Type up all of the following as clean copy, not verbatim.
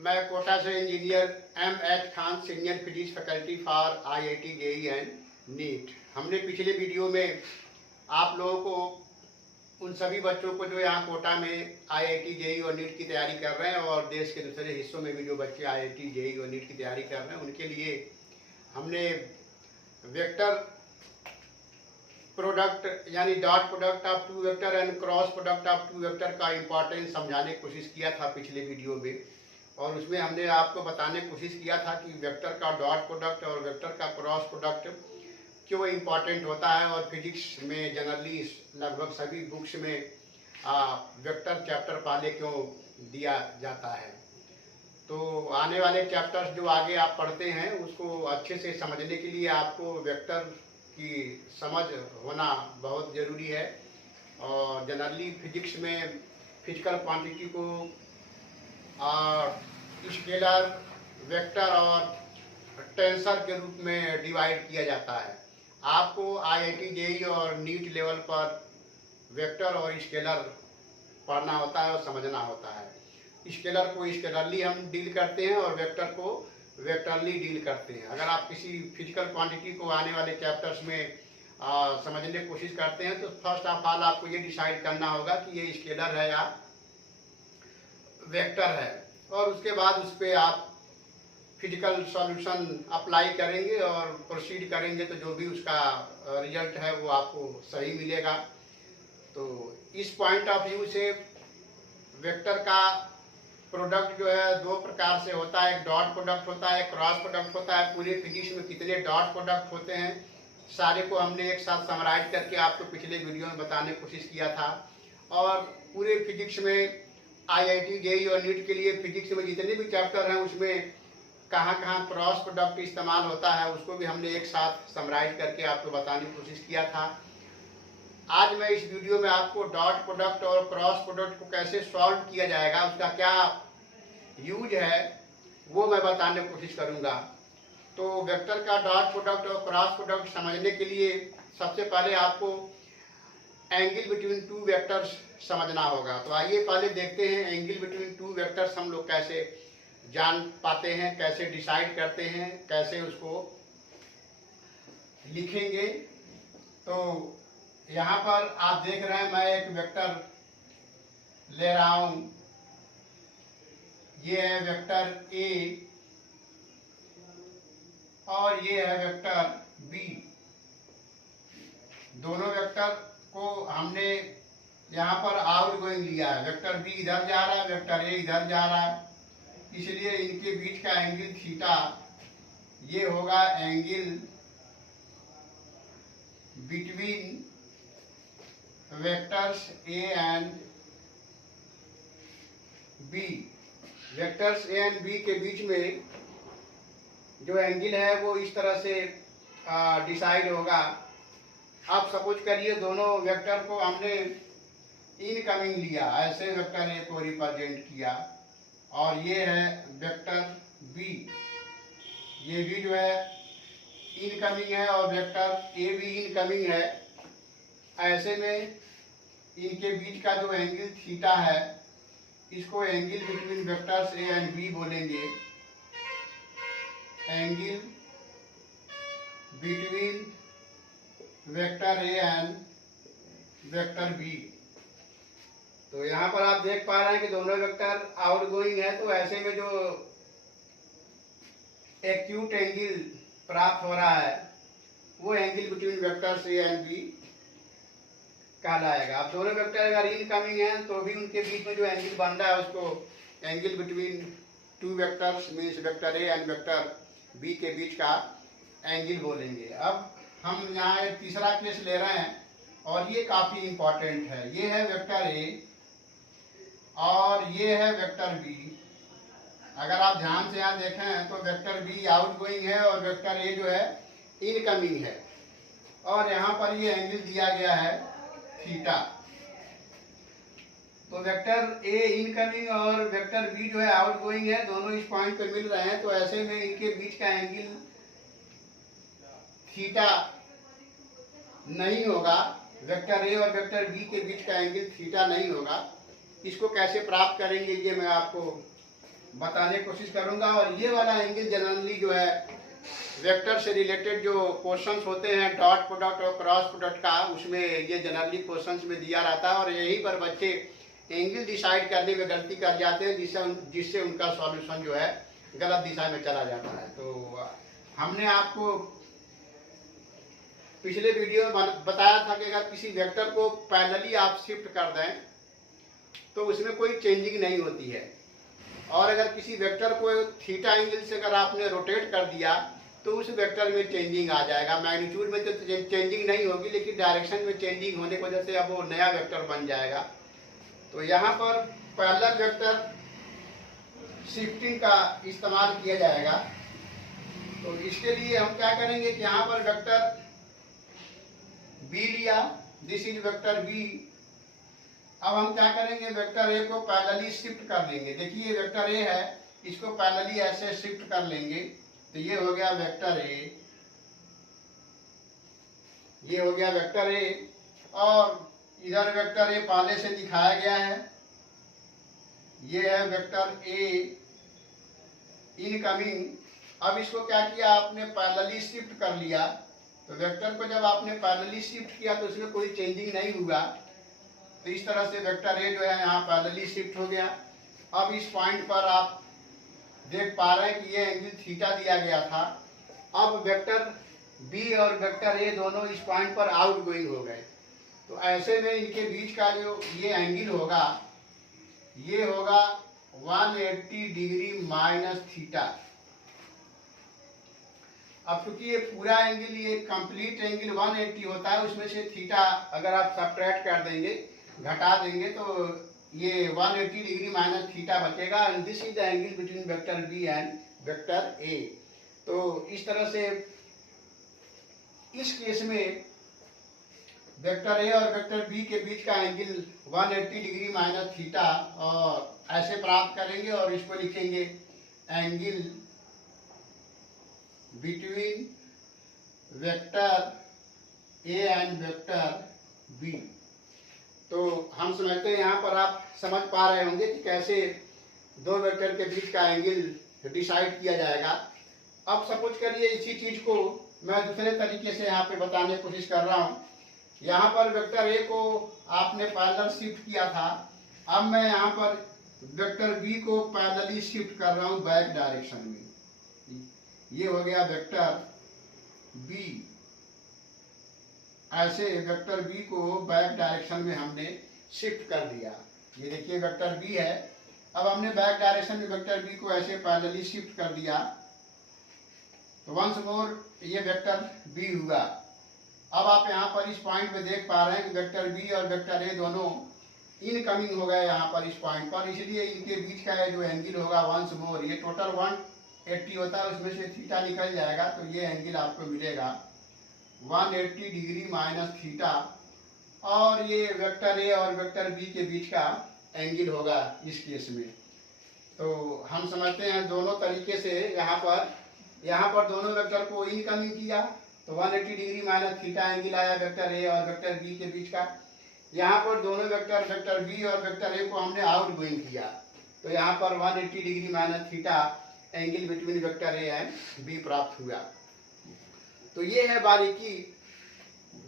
मैं कोटा से engineer M.H. Khan senior physics faculty for IIT JEE and NEET. हमने पिछले वीडियो में आप लोगों को उन सभी बच्चों को जो यहाँ कोटा में IIT JEE और नीट की तैयारी कर रहे हैं और देश के दूसरे हिस्सों में भी जो बच्चे IIT JEE और नीट की तैयारी कर रहे हैं उनके लिए हमने वेक्टर प्रोडक्ट यानी dot product of two vector and cross product of two vector का इम्पोर्टेंस समझाने की कोशिश किया था पिछले वीडियो में। और उसमें हमने आपको बताने की कोशिश किया था कि वेक्टर का डॉट प्रोडक्ट और वेक्टर का क्रॉस प्रोडक्ट क्यों इम्पोर्टेंट होता है और फिजिक्स में जनरली लगभग सभी बुक्स में वेक्टर चैप्टर पहले क्यों दिया जाता है। तो आने वाले चैप्टर्स जो आगे आप पढ़ते हैं उसको अच्छे से समझने के लिए आपको वेक्टर की समझ होना बहुत ज़रूरी है। और जनरली फिजिक्स में फिजिकल क्वांटिटी को स्केलर, वेक्टर और टेंसर के रूप में डिवाइड किया जाता है। आपको IIT JEE और नीट लेवल पर वेक्टर और स्केलर पढ़ना होता है और समझना होता है। स्केलर को स्केलरली हम डील करते हैं और वेक्टर को वेक्टरली डील करते हैं। अगर आप किसी फिजिकल क्वांटिटी को आने वाले चैप्टर्स में समझने की कोशिश करते हैं तो फर्स्ट ऑफ ऑल आपको ये डिसाइड करना होगा कि ये स्केलर है या वेक्टर है, और उसके बाद उस पर आप फिजिकल सॉल्यूशन अप्लाई करेंगे और प्रोसीड करेंगे तो जो भी उसका रिजल्ट है वो आपको सही मिलेगा। तो इस पॉइंट ऑफ व्यू से वेक्टर का प्रोडक्ट जो है दो प्रकार से होता है, एक डॉट प्रोडक्ट होता है, क्रॉस प्रोडक्ट होता है। पूरे फिजिक्स में कितने डॉट प्रोडक्ट होते हैं सारे को हमने एक साथ समराइज करके आपको पिछले वीडियो में बताने की कोशिश किया था। और पूरे फिजिक्स में IIT JEE और नीट के लिए फिजिक्स में जितने भी चैप्टर हैं उसमें कहाँ कहाँ क्रॉस प्रोडक्ट इस्तेमाल होता है उसको भी हमने एक साथ समराइज करके आपको बताने की कोशिश किया था। आज मैं इस वीडियो में आपको डॉट प्रोडक्ट और क्रॉस प्रोडक्ट को कैसे सॉल्व किया जाएगा, उसका क्या यूज है वो मैं बताने की कोशिश करूंगा। तो वेक्टर का डॉट प्रोडक्ट और क्रॉस प्रोडक्ट समझने के लिए सबसे पहले आपको एंगल बिटवीन टू वेक्टर्स समझना होगा। तो आइए पहले देखते हैं एंगल बिटवीन टू वेक्टर्स हम लोग कैसे जान पाते हैं, कैसे डिसाइड करते हैं, कैसे उसको लिखेंगे। तो यहाँ पर आप देख रहे हैं मैं एक वेक्टर ले रहा हूं, ये है वेक्टर A और ये है वेक्टर B। दोनों वेक्टर को हमने यहाँ पर आउट गोइंग लिया है। वेक्टर B इधर जा रहा है, वेक्टर A इधर जा रहा है, इसलिए इनके बीच का एंगल थीटा ये होगा angle between vectors A and B। Vectors A and B के बीच में जो एंगल है वो इस तरह से डिसाइड होगा। अब सपोज करिए दोनों वेक्टर को हमने इनकमिंग लिया, ऐसे वेक्टर A को रिप्रेजेंट किया और ये है वेक्टर B। ये भी जो है इनकमिंग है और वेक्टर A भी इनकमिंग है। ऐसे में इनके बीच का जो एंगल थीटा है इसको angle between vectors A and B बोलेंगे। Angle between vector A and vector B। तो यहाँ पर आप देख पा रहे हैं कि दोनों वेक्टर आउटगोइंग है, तो ऐसे में जो एक्यूट एंगल प्राप्त हो रहा है वो angle between vectors A and B कहलाएगा। अब दोनों वेक्टर अगर इनकमिंग है तो भी उनके बीच में जो एंगल बन रहा है उसको angle between two vectors means vector A and vector B के बीच का एंगल बोलेंगे। अब हम यहाँ एक तीसरा केस ले रहे हैं और ये काफी इंपॉर्टेंट है। ये है वेक्टर A और ये है वेक्टर B। अगर आप ध्यान से यहाँ देखें तो वेक्टर B आउटगोइंग है और वेक्टर A जो है इनकमिंग है, और यहाँ पर ये एंगल दिया गया है थीटा। तो वेक्टर A इनकमिंग और वेक्टर B जो है आउटगोइंग है, दोनों इस पॉइंट पे मिल रहे हैं, तो ऐसे में इनके बीच का एंगल थीटा नहीं होगा। वेक्टर A और वेक्टर B के बीच का एंगल थीटा नहीं होगा। इसको कैसे प्राप्त करेंगे ये मैं आपको बताने की कोशिश करूंगा। और ये वाला एंगल जनरली जो है वेक्टर से रिलेटेड जो क्वेश्चंस होते हैं डॉट प्रोडक्ट और क्रॉस प्रोडक्ट का, उसमें ये जनरली क्वेश्चंस में दिया रहता है और यहीं पर बच्चे एंगल डिसाइड करने में गलती कर जाते हैं, जिससे उनका सॉल्यूशन जो है गलत दिशा में चला जाता है। तो हमने आपको पिछले वीडियो में बताया था कि अगर किसी वेक्टर को पैरेलली आप शिफ्ट कर दें तो उसमें कोई चेंजिंग नहीं होती है, और अगर किसी वेक्टर को थीटा एंगल से अगर आपने रोटेट कर दिया तो उस वेक्टर में चेंजिंग आ जाएगा। मैग्नीट्यूड में तो चेंजिंग नहीं होगी, लेकिन डायरेक्शन में चेंजिंग होने की वजह से अब वो नया वेक्टर बन जाएगा। तो यहाँ पर पैरेलल वेक्टर शिफ्टिंग का इस्तेमाल किया जाएगा। तो इसके लिए हम क्या करेंगे कि यहाँ पर वेक्टर बी लिया, दिस इज वेक्टर बी। अब हम क्या करेंगे, वेक्टर ए को पैरेलली शिफ्ट कर देंगे। देखिए वेक्टर ए है, इसको पैरेलली ऐसे शिफ्ट कर लेंगे तो ये हो गया वेक्टर ए, ये हो गया वेक्टर ए। और इधर वेक्टर ए पहले से दिखाया गया है, ये है वेक्टर ए इनकमिंग। अब इसको क्या किया आपने, पैरेलली शिफ्ट कर लिया। तो वेक्टर को जब आपने पैरेलली शिफ्ट किया तो उसमें कोई चेंजिंग नहीं हुआ। तो इस तरह से वेक्टर ए जो है यहाँ पैरेलली शिफ्ट हो गया। अब इस पॉइंट पर आप देख पा रहे हैं कि ये एंगल थीटा दिया गया था। अब वेक्टर बी और वेक्टर ए दोनों इस पॉइंट पर आउट गोइंग हो गए। तो ऐसे में इनके बीच का जो ये एंगल होगा, ये होगा 180 डिग्री माइनस थीटा। अब क्योंकि ये पूरा एंगल, ये कंप्लीट एंगल 180 होता है, उसमें से थीटा अगर आप सब्ट्रैक्ट कर देंगे, घटा देंगे, तो ये 180 डिग्री माइनस थीटा बचेगा। And this is the angle between vector B and vector A. तो इस तरह से इस केस में वेक्टर ए और वेक्टर बी के बीच का एंगल 180 डिग्री माइनस थीटा और ऐसे प्राप्त करेंगे और इसको लिखेंगे angle between vector A and vector B. तो हम समझते हैं यहाँ पर आप समझ पा रहे होंगे कि कैसे दो वेक्टर के बीच का एंगल डिसाइड किया जाएगा। अब सपोज करिए इसी चीज को मैं दूसरे तरीके से यहाँ पे बताने की कोशिश कर रहा हूँ। यहाँ पर वेक्टर ए को आपने पैरेलल शिफ्ट किया था, अब मैं यहाँ पर वेक्टर बी को पैरेलली शिफ्ट कर रहा हूँ बैक डायरेक्शन में। ये हो गया वेक्टर बी। ऐसे वेक्टर बी को बैक डायरेक्शन में हमने शिफ्ट कर दिया। ये देखिए वेक्टर बी है, अब हमने बैक डायरेक्शन में वेक्टर बी को ऐसे पैरेलली शिफ्ट कर दिया। तो वंस मोर ये वेक्टर बी हुआ। अब आप यहाँ पर इस पॉइंट पे देख पा रहे हैं कि वेक्टर बी और वेक्टर ए दोनों इनकमिंग हो गए यहाँ पर इस पॉइंट पर, इसलिए इनके बीच का जो एंगल होगा वंस मोर, ये टोटल 180 होता है, उसमें से थीटा निकल जाएगा तो ये एंगल आपको मिलेगा 180 डिग्री माइनस थीटा। और ये वेक्टर ए और वेक्टर बी के बीच का एंगल होगा इस केस में। तो हम समझते हैं दोनों तरीके से। यहाँ पर दोनों वेक्टर को इनकमिंग किया तो 180 डिग्री माइनस थीटा एंगल आया वेक्टर ए और वेक्टर बी के बीच का। यहाँ पर दोनों वेक्टर बी और वेक्टर ए को हमने आउट गोइंग किया तो यहाँ पर 180 degree minus theta angle between vector A and B प्राप्त हुआ। तो ये है बारीकी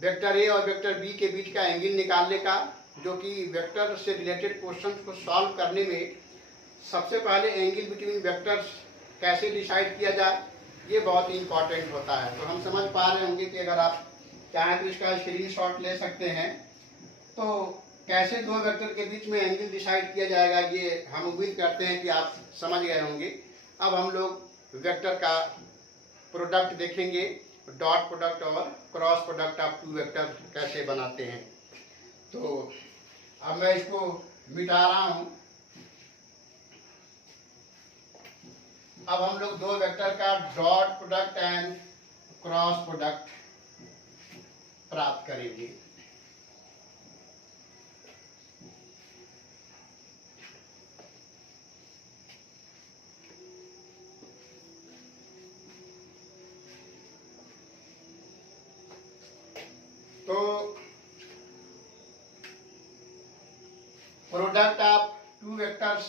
वेक्टर ए और वेक्टर बी के बीच का एंगल निकालने का, जो कि वेक्टर से रिलेटेड क्वेश्चन को सॉल्व करने में सबसे पहले एंगल बिटवीन वेक्टर्स कैसे डिसाइड किया जाए, ये बहुत ही इंपॉर्टेंट होता है। तो हम समझ पा रहे होंगे कि अगर आप चाहें तो इसका स्क्रीनशॉट ले सकते हैं। तो कैसे दो वेक्टर के बीच में एंगल डिसाइड किया जाएगा, ये हम उम्मीद करते हैं कि आप समझ गए होंगे। अब हम लोग वेक्टर का प्रोडक्ट देखेंगे, डॉट प्रोडक्ट और cross product of two vector कैसे बनाते हैं। तो अब मैं इसको मिटा रहा हूँ। अब हम लोग दो वेक्टर का dot product and cross product प्राप्त करेंगे। तो product of two vectors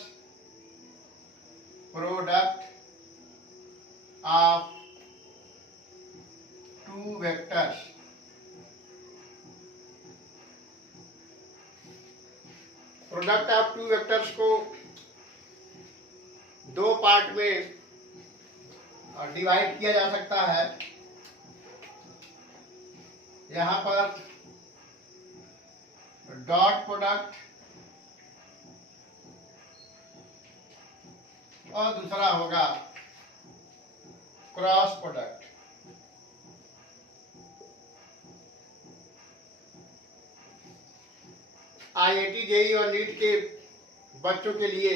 product of two vectors, product of two vectors को दो पार्ट में डिवाइड किया जा सकता है। यहां पर डॉट प्रोडक्ट और दूसरा होगा क्रॉस प्रोडक्ट। IIT जेईई और नीट के बच्चों के लिए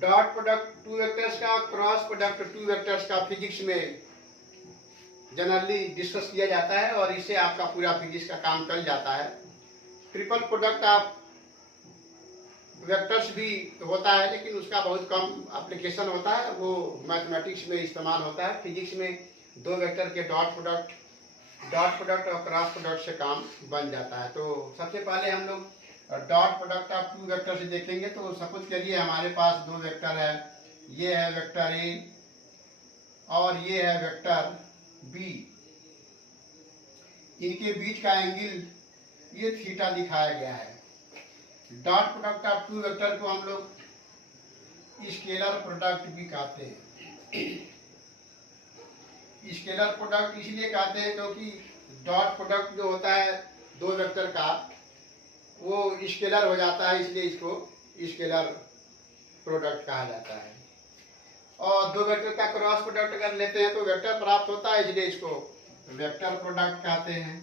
डॉट प्रोडक्ट टू वेक्टर्स का, क्रॉस प्रोडक्ट टू वेक्टर्स का फिजिक्स में जनरली डिस्कस किया जाता है और इससे आपका पूरा फिजिक्स का काम चल जाता है। ट्रिपल प्रोडक्ट ऑफ वेक्टर्स भी होता है, लेकिन उसका बहुत कम एप्लीकेशन होता है, वो मैथमेटिक्स में इस्तेमाल होता है। फिजिक्स में दो वेक्टर के डॉट प्रोडक्ट और क्रॉस प्रोडक्ट से काम बन जाता है। तो सबसे पहले हम लोग dot product of two vector से देखेंगे। तो सपोज करिए हमारे पास दो वेक्टर है, ये है वेक्टर ए और ये है वेक्टर बी। इनके बीच का एंगल ये थीटा दिखाया गया है। Dot product of two vector को हम लोग स्केलर प्रोडक्ट भी कहते हैं। स्केलर प्रोडक्ट इसलिए कहते हैं क्योंकि डॉट प्रोडक्ट जो होता है दो वेक्टर का वो स्केलर हो जाता है, इसलिए इसको स्केलर प्रोडक्ट कहा जाता है। और दो वेक्टर का क्रॉस प्रोडक्ट अगर लेते हैं तो वेक्टर प्राप्त होता है, इसलिए इसको वेक्टर प्रोडक्ट कहते हैं।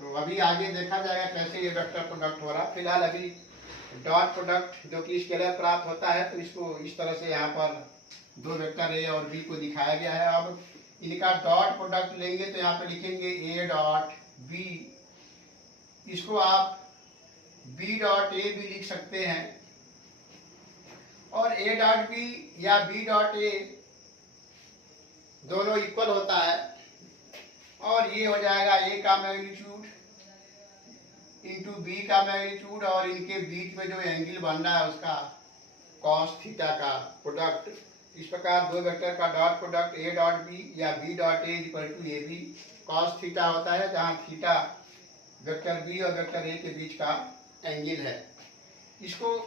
तो अभी आगे देखा जाएगा कैसे ये वेक्टर प्रोडक्ट हो रहा। फिलहाल अभी डॉट प्रोडक्ट जो कि स्केलर प्राप्त होता है, तो इसको इस तरह से यहाँ पर दो वेक्टर ए और बी को दिखाया गया है। अब इनका डॉट प्रोडक्ट लेंगे तो यहाँ पे लिखेंगे ए डॉट बी। इसको आप बी डॉट ए भी लिख सकते हैं, और ए डॉट बी या बी डॉट ए दोनों इक्वल होता है, और ये हो जाएगा ए का मैग्नीट्यूड इंटू बी का मैग्नीट्यूड, और इनके बीच में जो एंगल बन रहा है उसका कॉस थीटा का प्रोडक्ट। इस प्रकार दो वेक्टर का dot product A dot B या B dot A equal to A B cos theta होता है, जहाँ थीटा वेक्टर बी और वेक्टर ए के बीच का एंगल है। इसको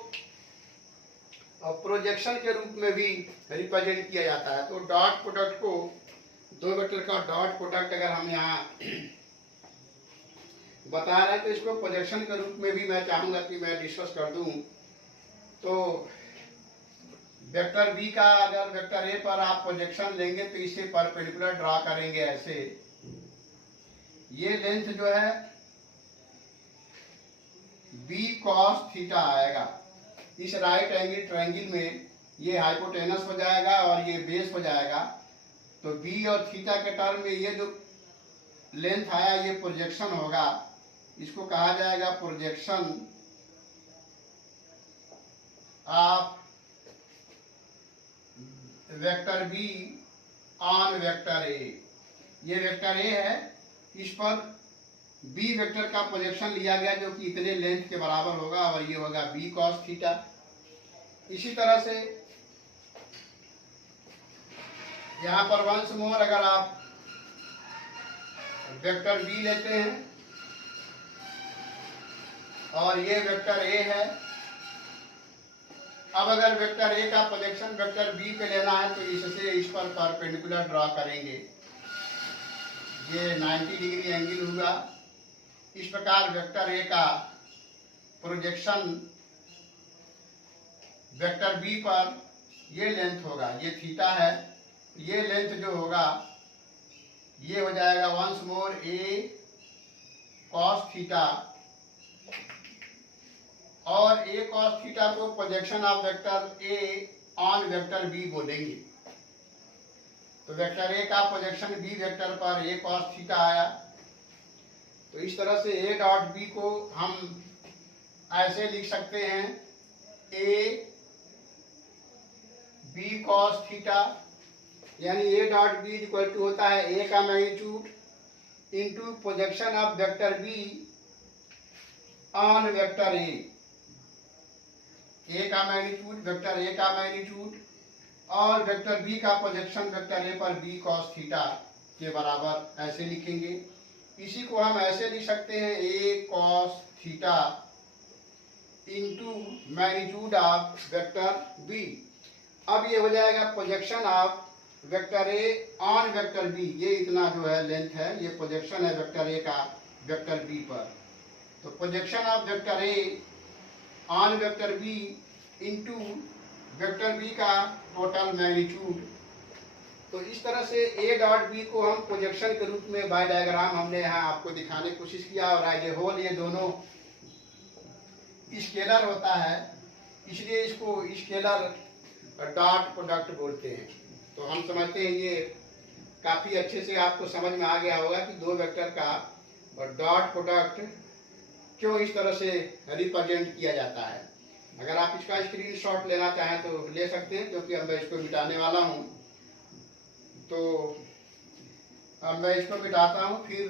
प्रोजेक्शन के रूप में भी रिप्रेजेंट किया जाता है। तो डॉट प्रोडक्ट को, दो वेक्टर का डॉट प्रोडक्ट अगर हम यहाँ बता रहे हैं तो इसको प्रोजेक्शन के रूप में भी मैं चाहूंगा कि मैं डिस्कस कर दूं। तो वेक्टर बी का अगर वेक्टर ए पर आप प्रोजेक्शन लेंगे तो इसे परपेंडिकुलर ड्रा करेंगे ऐसे। ये लेंथ जो है बी कॉस थीटा आएगा। इस राइट एंगल ट्रायंगल में ये हाइपोटेनस हो जाएगा और ये बेस हो जाएगा। तो बी और थीटा के टर्म में ये जो लेंथ आया ये प्रोजेक्शन होगा। इसको कहा जाएगा projection of vector B on vector ए। ये वेक्टर ए है, इस पर बी वेक्टर का प्रोजेक्शन लिया गया जो कि इतने लेंथ के बराबर होगा, और ये होगा बी कॉस थीटा। इसी तरह से यहाँ पर वंस मोर अगर आप वेक्टर बी लेते हैं और ये वेक्टर ए है, अब अगर वेक्टर ए का प्रोजेक्शन वेक्टर बी पे लेना है तो इससे इस पर परपेंडिकुलर ड्रॉ करेंगे। ये 90 डिग्री एंगल होगा। इस प्रकार वेक्टर ए का प्रोजेक्शन वेक्टर बी पर ये लेंथ होगा, ये थीटा है। ये लेंथ जो होगा ये हो जाएगा once more A cos theta, और ए कॉस थीटा को projection of vector A on vector B बोलेंगे। तो वेक्टर ए का प्रोजेक्शन बी वेक्टर पर ए कॉस थीटा आया। तो इस तरह से ए डॉट बी को हम ऐसे लिख सकते हैं ए बी कॉस थीटा, यानी A dot B equal to होता है ए का magnitude into projection of vector B on vector A. A का मैग्नीट्यूड, वेक्टर ए का मैग्नीट्यूड और वेक्टर बी का प्रोजेक्शन वेक्टर ए पर बी कॉस थीटा के बराबर ऐसे लिखेंगे। इसी को हम ऐसे लिख सकते हैं A cos theta into magnitude of vector B. अब ये हो जाएगा projection of vector A on vector B. ये इतना जो है लेंथ है, ये प्रोजेक्शन है वेक्टर ए का वेक्टर बी पर। तो projection of vector A on vector B into vector B का टोटल मैग्नीट्यूड। तो इस तरह से ए डॉट बी को हम प्रोजेक्शन के रूप में बाय डायग्राम हमने यहाँ आपको दिखाने की कोशिश किया। और एज ए होल ये दोनों स्केलर होता है, इसलिए इसको स्केलर डॉट प्रोडक्ट बोलते हैं। तो हम समझते हैं ये काफ़ी अच्छे से आपको समझ में आ गया होगा कि दो वेक्टर का डॉट प्रोडक्ट क्यों इस तरह से रिप्रेजेंट किया जाता है। अगर आप इसका स्क्रीनशॉट लेना चाहें तो ले सकते हैं, क्योंकि अब मैं इसको मिटाने वाला हूँ। तो अब मैं इसको मिटाता हूँ, फिर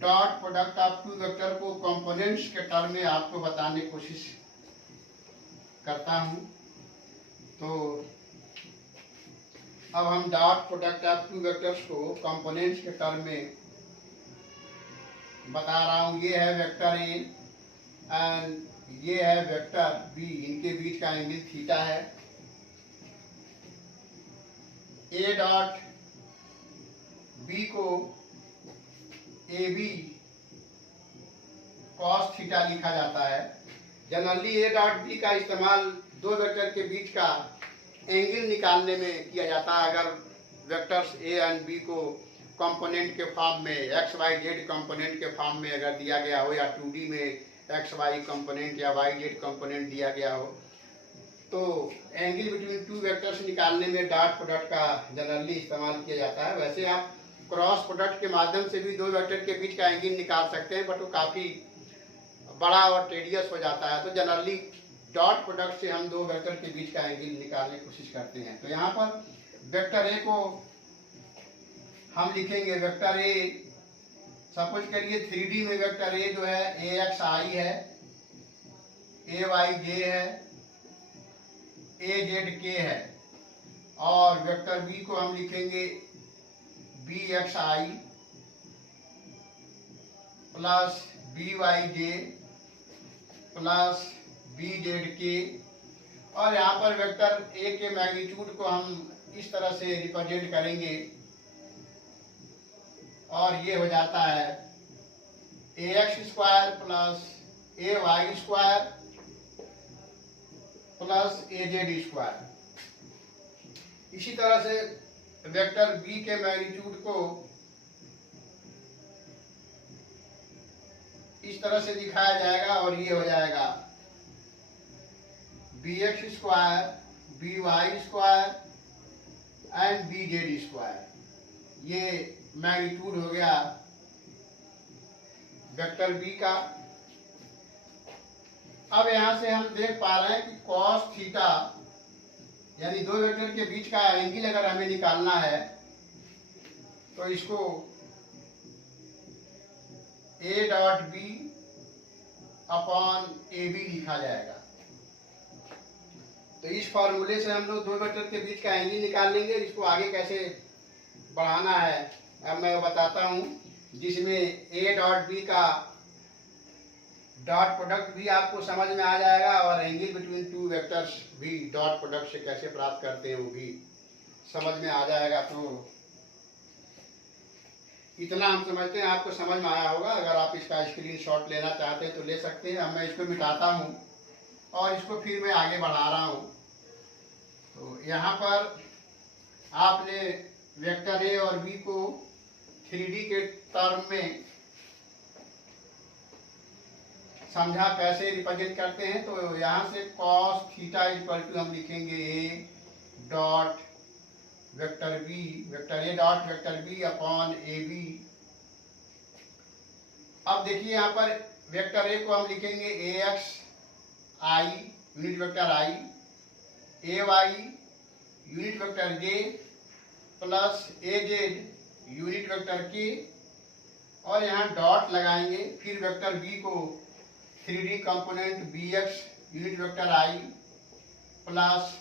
dot product of two vector को कंपोनेंट्स के टर्म में आपको बताने की कोशिश करता हूँ। तो अब हम dot product of two vectors को कंपोनेंट्स के टर्म में बता रहा हूँ। ये है वेक्टर ए एंड ये है वेक्टर बी, इनके बीच का एंगल थीटा है। ए डॉट बी को ए बी कॉस थीटा लिखा जाता है। जनरली ए डॉट बी का इस्तेमाल दो वेक्टर के बीच का एंगल निकालने में किया जाता है। अगर वेक्टर्स ए एंड बी को कंपोनेंट के फॉर्म में एक्स वाई जेड कंपोनेंट के फॉर्म में अगर दिया गया हो, या 2D में एक्स वाई कंपोनेंट या वाई जेड कंपोनेंट दिया गया हो, तो एंगल बिटवीन टू वेक्टर्स निकालने में डॉट प्रोडक्ट का जनरली इस्तेमाल किया जाता है। वैसे आप क्रॉस प्रोडक्ट के माध्यम से भी दो वेक्टर के बीच का एंगल निकाल सकते हैं, बट वो काफ़ी बड़ा और टेडियस हो जाता है। तो जनरली डॉट प्रोडक्ट से हम दो वेक्टर के बीच का एंगल निकालने की कोशिश करते हैं। तो यहाँ पर वेक्टर ए को हम लिखेंगे वेक्टर ए, सपोज करिए 3D में वेक्टर ए जो है ए एक्स आई है, ए वाई जे है, ए जेड के है। और वेक्टर बी को हम लिखेंगे बी एक्स आई प्लस बी वाई जे प्लस बी जेड के। और यहाँ पर वेक्टर ए के मैग्नीट्यूड को हम इस तरह से रिप्रेजेंट करेंगे, और ये हो जाता है ए X square plus A Y square plus A Z square. इसी तरह से वेक्टर बी के मैग्नीट्यूड को इस तरह से दिखाया जाएगा, और ये हो जाएगा B X square B Y square and B Z square. ये मैग्नीट्यूड हो गया वेक्टर बी का। अब यहां से हम देख पा रहे हैं कि कॉस थीटा, यानी दो वेक्टर के बीच का एंगल अगर हमें निकालना है तो इसको A dot B upon A B लिखा जाएगा। तो इस फॉर्मूले से हम लोग दो वेक्टर के बीच का एंगल निकाल लेंगे। इसको आगे कैसे बढ़ाना है अब मैं बताता हूँ, जिसमें ए डॉट बी का डॉट प्रोडक्ट भी आपको समझ में आ जाएगा, और एंगल बिटवीन टू वेक्टर्स भी डॉट प्रोडक्ट से कैसे प्राप्त करते हैं वो भी समझ में आ जाएगा। तो इतना हम समझते हैं आपको समझ में आया होगा। अगर आप इसका स्क्रीनशॉट लेना चाहते हैं तो ले सकते हैं। अब मैं इसको मिटाता हूँ और इसको फिर मैं आगे बढ़ा रहा हूँ। तो यहाँ पर आपने वेक्टर ए और बी को 3D के टर्म में समझा कैसे रिप्रेजेंट करते हैं। तो यहाँ से cos थीटा इक्वल टू हम लिखेंगे A dot vector B, vector A dot vector B upon A B. अब देखिए यहाँ पर वेक्टर ए को हम लिखेंगे A X I unit vector I, A Y unit vector J plus A Z unit vector K, और यहाँ dot लगाएंगे। फिर वेक्टर बी को 3D component B X unit vector I plus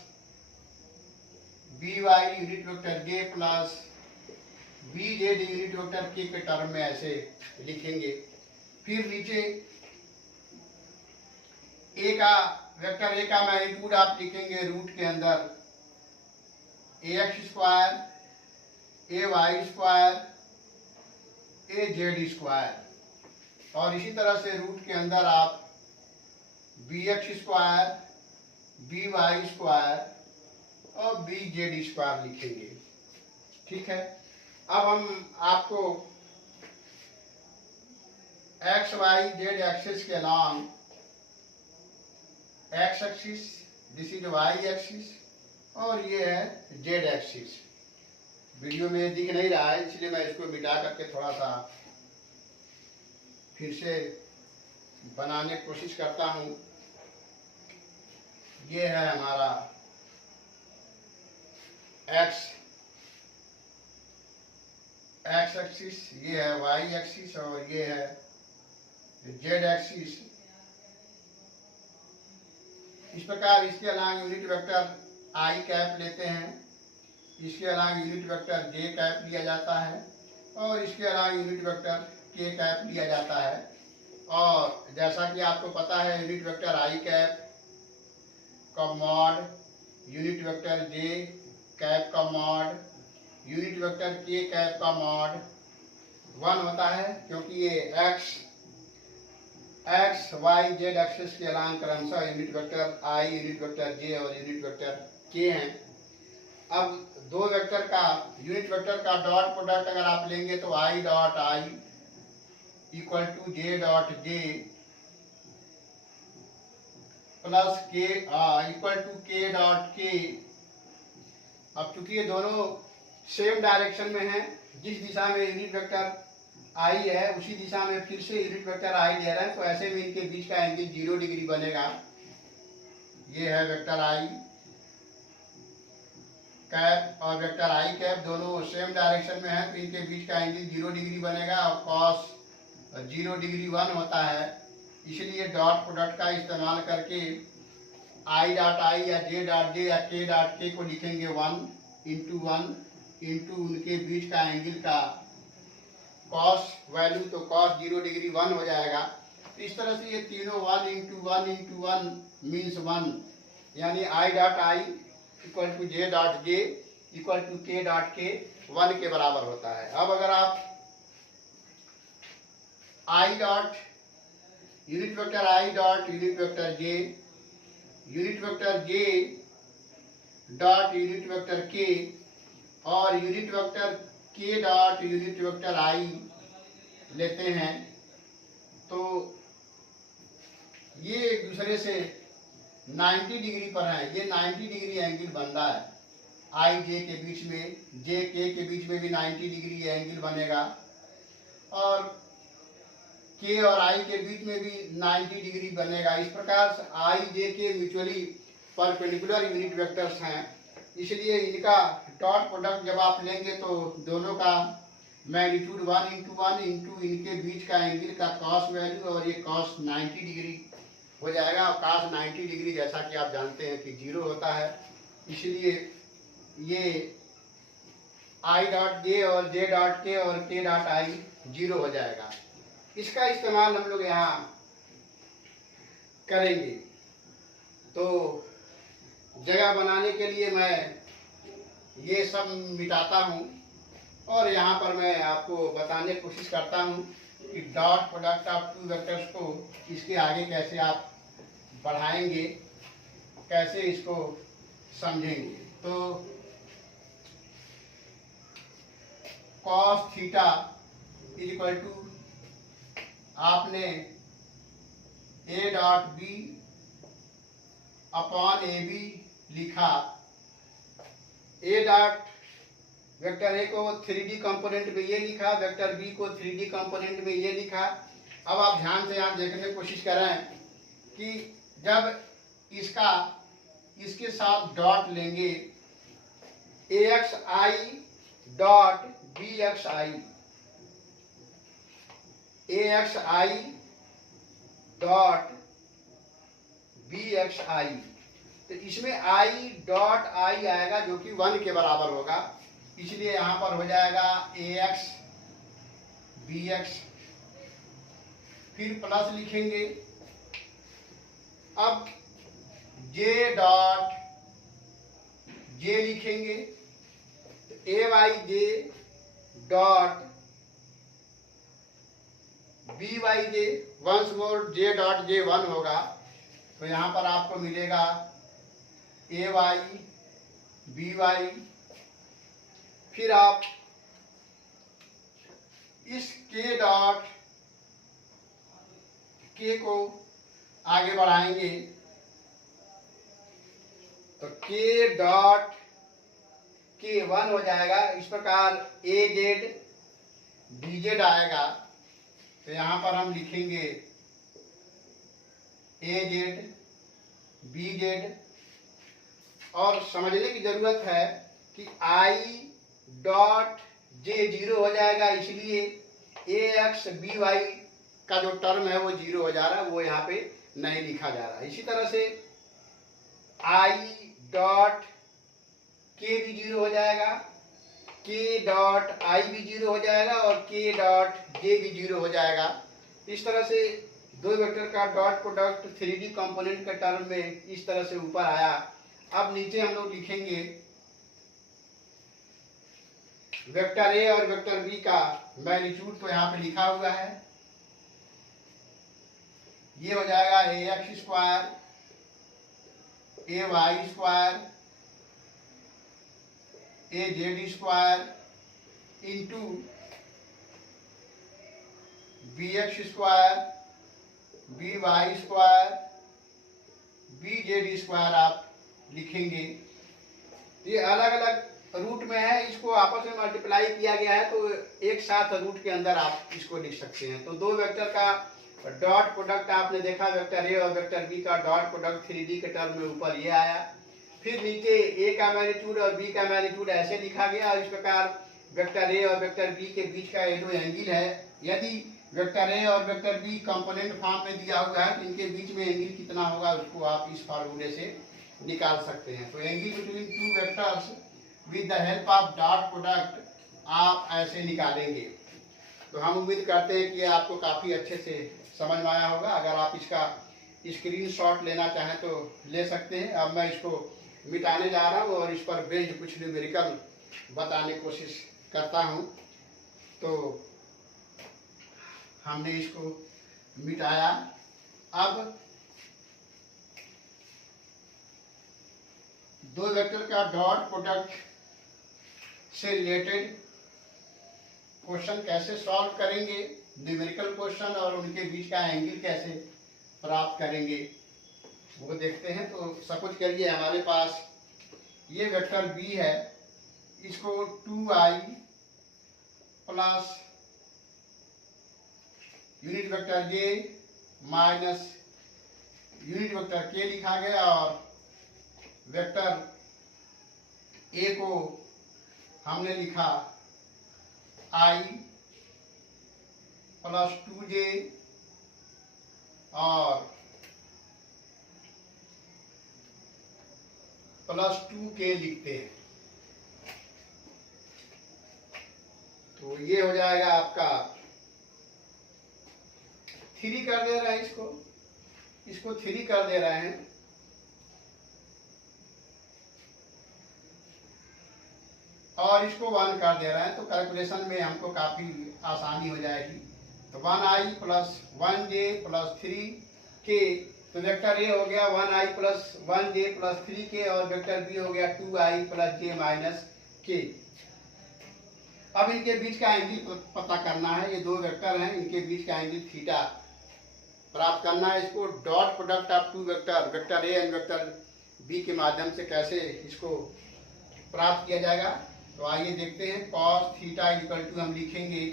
B Y unit vector J plus B Z unit vector K term में ऐसे लिखेंगे। फिर नीचे ए का वेक्टर ए का मैग्नीट्यूड आप लिखेंगे रूट के अंदर A X square A Y square A Z square, और इसी तरह से रूट के अंदर आप B X square B Y square और बी जेड स्क्वायर लिखेंगे। ठीक है, अब हम आपको एक्स वाई जेड एक्सिस के along X axis, this is Y axis और ये है जेड एक्सिस। वीडियो में दिख नहीं रहा है इसलिए मैं इसको मिटा करके थोड़ा सा फिर से बनाने की कोशिश करता हूँ। ये है हमारा एक्स एक्सिस, ये है वाई एक्सिस और ये है जेड एक्सिस। इस प्रकार इसके अलॉन्ग यूनिट वेक्टर आई कैप लेते हैं, इसके अलॉन्ग यूनिट वेक्टर जे कैप लिया जाता है और इसके अलॉन्ग यूनिट वेक्टर के कैप लिया जाता है। और जैसा कि आपको पता है यूनिट वेक्टर आई कैप का मॉड यूनिट वेक्टर जे कैप का मॉड यूनिट वेक्टर के कैप का मॉड 1 होता है, क्योंकि ये एक्स वाई जेड एक्सिस के अलॉन्ग क्रमशः यूनिट वेक्टर आई यूनिट वेक्टर जे और यूनिट वेक्टर के हैं। अब दो वेक्टर का यूनिट वेक्टर का डॉट प्रोडक्ट अगर आप लेंगे तो I dot I equal to J dot J plus K equal to K dot K. अब चूंकि ये दोनों सेम डायरेक्शन में है, जिस दिशा में यूनिट वेक्टर आई है उसी दिशा में फिर से यूनिट वेक्टर आई ले रहे हैं, तो ऐसे में इनके बीच का एंगल 0 डिग्री बनेगा। ये है वेक्टर आई कैप और वेक्टर आई कैप दोनों सेम डायरेक्शन में है, तो इनके बीच का एंगल 0 डिग्री बनेगा और कॉस 0 डिग्री 1 होता है। इसलिए डॉट प्रोडक्ट का इस्तेमाल करके आई डॉट आई या जे डॉट जे या के डॉट के को लिखेंगे 1 इंटू उनके बीच का एंगल का कॉस वैल्यू, तो कॉस 0 डिग्री 1 हो जाएगा। तो इस तरह से ये तीनों 1 इंटू वन मीन्स 1, यानी I dot I equal to J dot J equal to K dot K 1 के बराबर होता है। अब अगर आप I dot unit vector I dot unit vector J dot unit vector K और unit vector K dot unit vector I लेते हैं, तो ये एक दूसरे से 90 डिग्री पर है। ये 90 डिग्री एंगल बन रहा है आई जे के बीच में, जे के बीच में भी 90 डिग्री एंगल बनेगा और के और आई के बीच में भी 90 डिग्री बनेगा। इस प्रकार से आई जे के म्यूचुअली परपेंडिकुलर यूनिट वेक्टर्स हैं, इसलिए इनका डॉट प्रोडक्ट जब आप लेंगे तो दोनों का मैग्नीट्यूड 1 इंटू इनके बीच का एंगल का कॉस वैल्यू और ये कॉस 90 डिग्री हो जाएगा। और कॉस 90 डिग्री जैसा कि आप जानते हैं कि 0 होता है, इसलिए ये आई डॉट जे और जे डॉट के और के डॉट आई 0 हो जाएगा। इसका इस्तेमाल हम लोग यहाँ करेंगे। तो जगह बनाने के लिए मैं ये सब मिटाता हूँ और यहाँ पर मैं आपको बताने की कोशिश करता हूँ कि dot product of two vectors को इसके आगे कैसे आप बढ़ाएंगे, कैसे इसको समझेंगे। तो cos theta is equal to आपने A dot B upon A B लिखा। ए डॉट वेक्टर ए को 3D कंपोनेंट में ये लिखा, वेक्टर बी को 3D कंपोनेंट में ये लिखा। अब आप ध्यान से यहाँ देखने की कोशिश करें कि जब इसके साथ डॉट लेंगे A X I dot B X I, A X I dot B X I, तो इसमें आई डॉट आई आएगा जो कि 1 के बराबर होगा, इसलिए यहां पर हो जाएगा ए एक्स बी एक्स, फिर प्लस लिखेंगे। अब जे डॉट जे लिखेंगे, तो A Y J dot B Y J, once more J dot J 1 होगा, तो यहां पर आपको मिलेगा ए वाई बी वाई। फिर आप इस के डॉट के को आगे बढ़ाएंगे, तो के डॉट के 1 हो जाएगा। इस प्रकार ए जेड डी जेड आएगा, तो यहां पर हम लिखेंगे ए जेड बी जेड। और समझने की जरूरत है कि आई डॉट जे 0 हो जाएगा, इसलिए ए एक्स बी वाई का जो टर्म है वो 0 हो जा रहा है, वो यहाँ पे नहीं लिखा जा रहा है। इसी तरह से आई डॉट के भी 0 हो जाएगा, के डॉट आई भी 0 हो जाएगा और के डॉट जे भी 0 हो जाएगा। इस तरह से दो वेक्टर का डॉट प्रोडक्ट 3D कंपोनेंट के टर्म में इस तरह से ऊपर आया। अब नीचे हम लोग लिखेंगे वेक्टर ए और वेक्टर बी का मैग्नीट्यूड, तो यहाँ पे लिखा हुआ है, ये हो जाएगा A X square A Y square A Z square into B X square B Y square B Z square आप लिखेंगे। ये अलग अलग रूट में है, इसको आपस में मल्टीप्लाई किया गया है, तो एक साथ रूट के अंदर आप इसको लिख सकते हैं। तो दो वेक्टर का डॉट प्रोडक्ट आपने देखा, वेक्टर ए और वेक्टर बी का डॉट प्रोडक्ट 3D के टर्म में ऊपर ये आया। फिर नीचे ए का मैग्नीट्यूड और बी का मैग्नीट्यूड ऐसे लिखा गया, और इस प्रकार वेक्टर ए और वेक्टर बी के बीच का ये जो एंगल है, यदि वेक्टर ए और वेक्टर बी कंपोनेंट फॉर्म में दिया हुआ है, तो इनके बीच में एंगल कितना होगा उसको आप इस फार्मूले से निकाल सकते हैं। तो angle between two vectors with the help of dot product आप ऐसे निकालेंगे। तो हम उम्मीद करते हैं कि आपको काफ़ी अच्छे से समझ में आया होगा। अगर आप इसका स्क्रीनशॉट लेना चाहें तो ले सकते हैं। अब मैं इसको मिटाने जा रहा हूँ और इस पर बेस्ड कुछ न्यूमेरिकल बताने की कोशिश करता हूँ। तो हमने इसको मिटाया। अब दो वेक्टर का डॉट प्रोडक्ट से रिलेटेड क्वेश्चन कैसे सॉल्व करेंगे, न्यूमेरिकल क्वेश्चन, और उनके बीच का एंगल कैसे प्राप्त करेंगे वो देखते हैं। तो सपोज करिए हमारे पास ये वेक्टर बी है, इसको 2i प्लस यूनिट वेक्टर जे माइनस यूनिट वेक्टर के लिखा गया, और वेक्टर ए को हमने लिखा i प्लस 2j और प्लस 2k लिखते हैं। तो ये हो जाएगा आपका 3 कर दे रहे हैं, इसको 3 कर दे रहे हैं। और इसको 1 कर दे रहे हैं, तो कैलकुलेशन में हमको काफ़ी आसानी हो जाएगी। तो 1i plus 1j plus 3k, तो वेक्टर ए हो गया 1i plus 1j plus 3k, और वेक्टर बी हो गया 2i plus j minus k। अब इनके बीच का एंगल पता करना है। ये दो वेक्टर हैं, इनके बीच का एंगल थीटा प्राप्त करना है। इसको dot product of two vector, vector A and vector B के माध्यम से कैसे इसको प्राप्त किया जाएगा। तो आइए देखते हैं। cos थीटा इक्वल टू हम लिखेंगे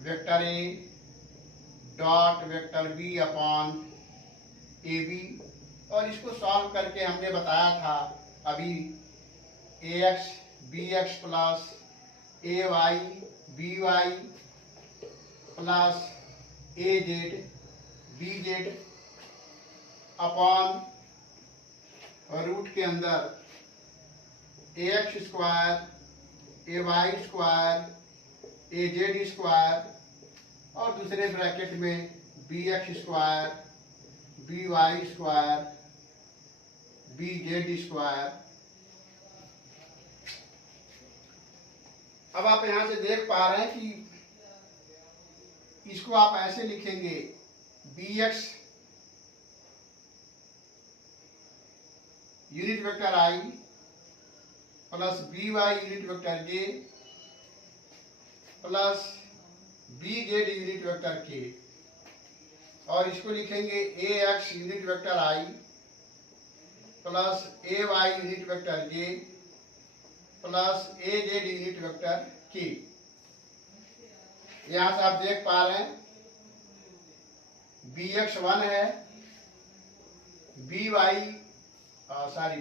vector A dot vector B upon A B, और इसको सॉल्व करके हमने बताया था अभी A X B X plus A Y B Y plus A Z B Z upon root के अंदर ax square, ay square, az square और दूसरे ब्रैकेट में bx square, by square, bz square. अब आप यहां से देख पा रहे हैं कि इसको आप ऐसे लिखेंगे bx unit vector i plus by unit vector j plus bz unit vector k, और इसको लिखेंगे ax unit vector i plus ay unit vector j plus az unit vector k। यहां से आप देख पा रहे हैं bx 1 है,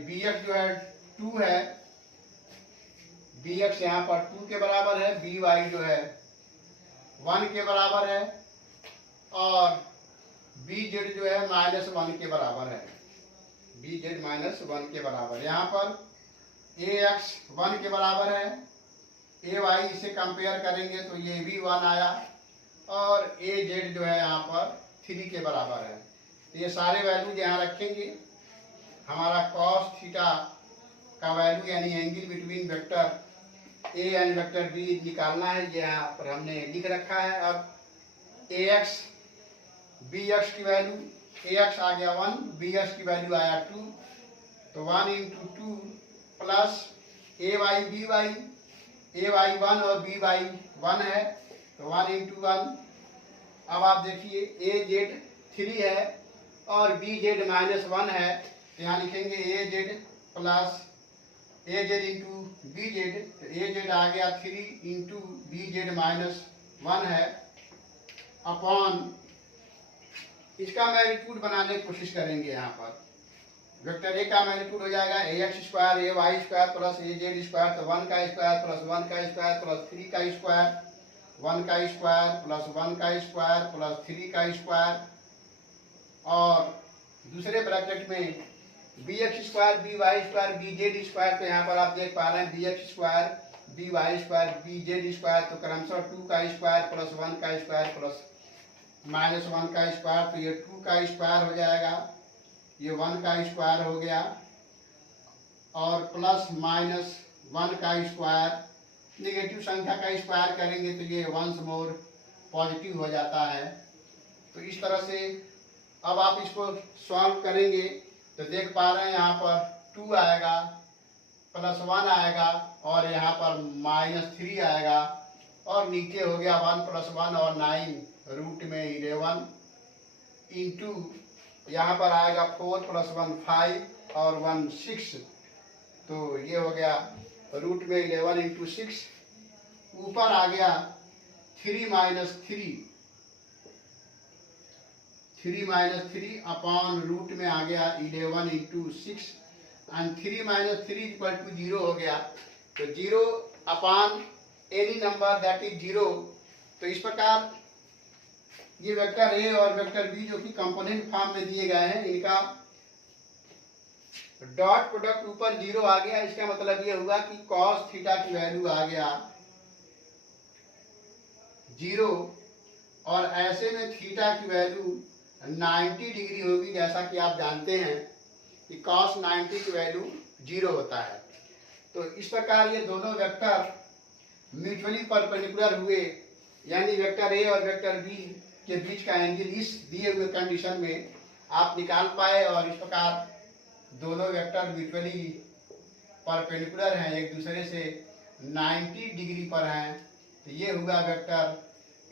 bx जो है 2 है, bx यहाँ पर 2 के बराबर है, by जो है 1 के बराबर है और bz जो है -1 के बराबर है, bz -1 के बराबर। यहाँ पर ax 1 के बराबर है, ay इसे कंपेयर करेंगे तो ये भी 1 आया और az जो है यहाँ पर 3 के बराबर है। तो ये सारे वैल्यूज यहाँ रखेंगे। हमारा cos थीटा का वैल्यू यानी angle between vector a and vector b निकालना है, ये यहाँ पर हमने लिख रखा है। अब ax bx की वैल्यू, ax आ गया 1, bx की वैल्यू आया 2, तो 1 × 2 प्लस ay by, ay 1 और by 1 है तो 1 × 1। अब आप देखिए az 3 है और bz -1 है, तो यहाँ लिखेंगे az plus az into bz, तो az आ गया 3 इंटू bz -1 है अपॉन इसका मैग्नीट्यूड बनाने की कोशिश करेंगे। यहाँ पर वेक्टर ए का मैग्नीट्यूड हो जाएगा ax square, ay square plus az square, तो 1 का स्क्वायर प्लस 1 का स्क्वायर प्लस 3 का स्क्वायर, 1 का स्क्वायर प्लस 1 का स्क्वायर प्लस 3 का स्क्वायर, और दूसरे ब्रैकेट में bx square, by square, bz square, तो यहाँ पर आप देख पा रहे हैं bx square, by square, bz square, तो क्रमशः 2 का स्क्वायर प्लस 1 का स्क्वायर प्लस -1 का स्क्वायर, तो ये 2 का स्क्वायर हो जाएगा, ये 1 का स्क्वायर हो गया और प्लस -1 का स्क्वायर, नेगेटिव संख्या का स्क्वायर करेंगे तो ये वंस मोर पॉजिटिव हो जाता है। तो इस तरह से अब आप इसको सॉल्व करेंगे तो देख पा रहे हैं यहाँ पर 2 आएगा प्लस 1 आएगा और यहाँ पर -3 आएगा और नीचे हो गया 1 + 1 और 9 रूट में 11 इंटू यहाँ पर आएगा 4 + 1 5 और 1 6, तो ये हो गया रूट में 11 इंटू 6। ऊपर आ गया 3 - 3 अपॉन रूट में आ गया 11 इंटू 6 एंड 3 - 3 = 0 हो गया, तो 0 upon any number that is 0। तो इस प्रकार ये वेक्टर ए और वेक्टर बी जो कि कंपोनेंट फॉर्म में दिए गए हैं, इनका डॉट प्रोडक्ट ऊपर 0 आ गया। इसका मतलब ये हुआ कि cos थीटा की वैल्यू आ गया 0 और ऐसे में थीटा की वैल्यू 90 डिग्री होगी, जैसा कि आप जानते हैं कि cos 90 की वैल्यू 0 होता है। तो इस प्रकार ये दोनों वेक्टर म्यूचुअली परपेंडिकुलर हुए, यानी वेक्टर ए और वेक्टर बी के बीच का एंगल इस दिए हुए कंडीशन में आप निकाल पाए और इस प्रकार दोनों वेक्टर म्यूचुअली परपेंडिकुलर हैं, एक दूसरे से 90 डिग्री पर हैं। तो ये हुआ वेक्टर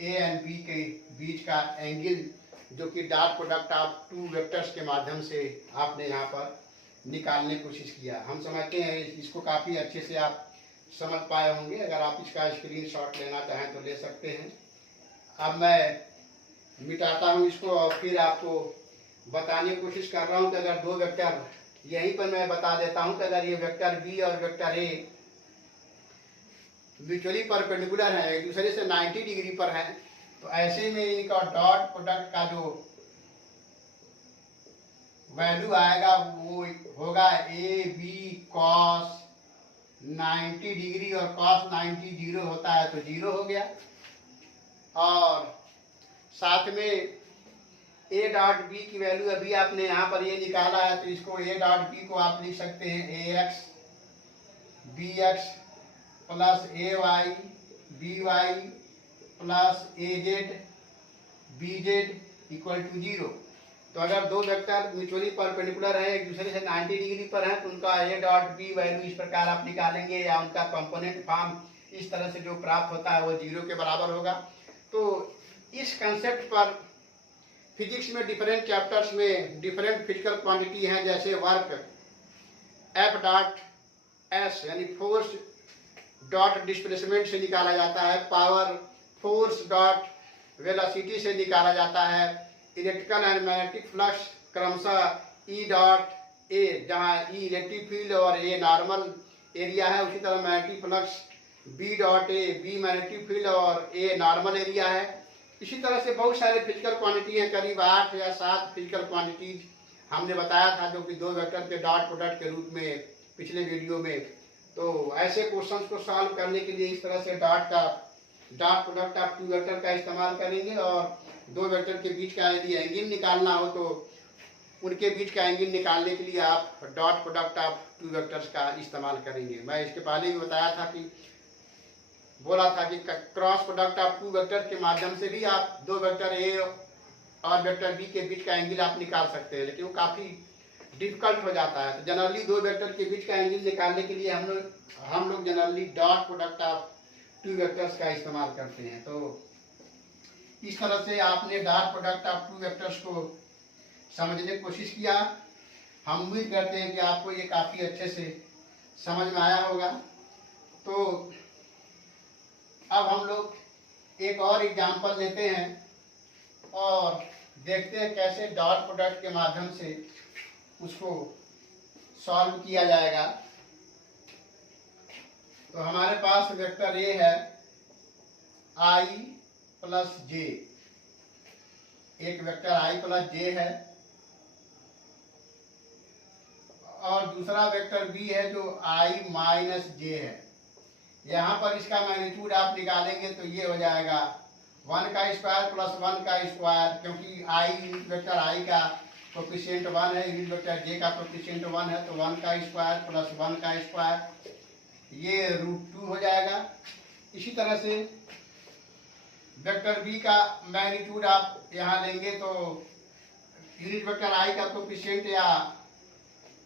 ए एंड बी के बीच का एंगल, जो कि डॉट प्रोडक्ट ऑफ 2 वेक्टर्स के माध्यम से आपने यहाँ पर निकालने की कोशिश किया। हम समझते हैं इसको काफ़ी अच्छे से आप समझ पाए होंगे। अगर आप इसका स्क्रीनशॉट लेना चाहें तो ले सकते हैं। अब मैं मिटाता हूँ इसको और फिर आपको बताने की कोशिश कर रहा हूँ कि अगर दो वेक्टर, यहीं पर मैं बता देता हूँ कि अगर ये वेक्टर बी और वेक्टर ए म्यूचुअली परपेंडिकुलर है, एक दूसरे से 90 डिग्री पर है, तो ऐसे में इनका डॉट प्रोडक्ट का जो वैल्यू आएगा वो होगा ए बी कॉस 90 डिग्री, और कॉस 90 जीरो होता है तो जीरो हो गया। और साथ में ए डॉट बी की वैल्यू अभी आपने यहाँ पर ये निकाला है, तो इसको ए डॉट बी को आप लिख सकते हैं A X B X plus A Y B Y plus A Z B Z equal to zero. तो अगर दो वेक्टर म्यूचुअली परपेंडिकुलर है, एक दूसरे से 90 डिग्री पर है, तो उनका ए डॉट बी वैल्यू इस प्रकार आप निकालेंगे, या उनका कंपोनेंट फॉर्म इस तरह से जो प्राप्त होता है वो जीरो के बराबर होगा। तो इस कंसेप्ट पर फिजिक्स में डिफरेंट चैप्टर्स में डिफरेंट फिजिकल क्वांटिटी हैं, जैसे वर्क एफ डॉट एस यानी फोर्स डॉट डिस्प्लेसमेंट से निकाला जाता है, पावर फोर्स डॉट वेलोसिटी से निकाला जाता है, इलेक्ट्रिकल एंड मैग्नेटिक फ्लक्स क्रमशः ई डॉट ए, जहाँ ई इलेक्ट्रिक फील्ड और ए नॉर्मल एरिया है, उसी तरह magnetic flux B dot A, B magnetic field और ए नॉर्मल एरिया है। इसी तरह से बहुत सारे फिजिकल क्वांटिटी हैं, करीब 8 या 7 फिजिकल क्वांटिटीज हमने बताया था, जो कि दो वेक्टर के डॉट प्रोडक्ट के रूप में पिछले वीडियो में। तो ऐसे क्वेश्चंस को सॉल्व करने के लिए इस तरह से dot product of two vector का इस्तेमाल करेंगे, और दो वेक्टर के बीच का यदि एंगल निकालना हो तो उनके बीच का एंगल निकालने के लिए आप dot product of two vectors का इस्तेमाल करेंगे। मैं इसके पहले भी बताया था कि बोला था कि cross product of two vector के माध्यम से भी आप दो वेक्टर ए और वेक्टर बी के बीच का एंगल आप निकाल सकते हैं, लेकिन वो काफ़ी डिफिकल्ट हो जाता है। तो जनरली दो वेक्टर के बीच का एंगल निकालने के लिए हम लोग generally dot product of two vectors का इस्तेमाल करते हैं। तो इस तरह से आपने dot product of two vectors को समझने की कोशिश किया। हम उम्मीद करते हैं कि आपको ये काफ़ी अच्छे से समझ में आया होगा। तो अब हम लोग एक और एग्जाम्पल लेते हैं और देखते हैं कैसे डॉट प्रोडक्ट के माध्यम से उसको सॉल्व किया जाएगा। तो हमारे पास वेक्टर ए है i प्लस जे, एक वेक्टर i प्लस जे है, और दूसरा वेक्टर बी है जो i माइनस जे है। यहाँ पर इसका मैग्नीट्यूड आप निकालेंगे तो ये हो जाएगा 1 का स्क्वायर प्लस 1 का स्क्वायर, क्योंकि i यूनिट वेक्टर i का कोफिशिएंट 1 है, यूनिट वेक्टर j का कोफिशिएंट 1 है, तो 1 का स्क्वायर प्लस 1 का स्क्वायर ये √2 हो जाएगा। इसी तरह से वेक्टर बी का मैग्नीट्यूड आप यहाँ लेंगे तो यूनिट वेक्टर i का कोफिशिएंट या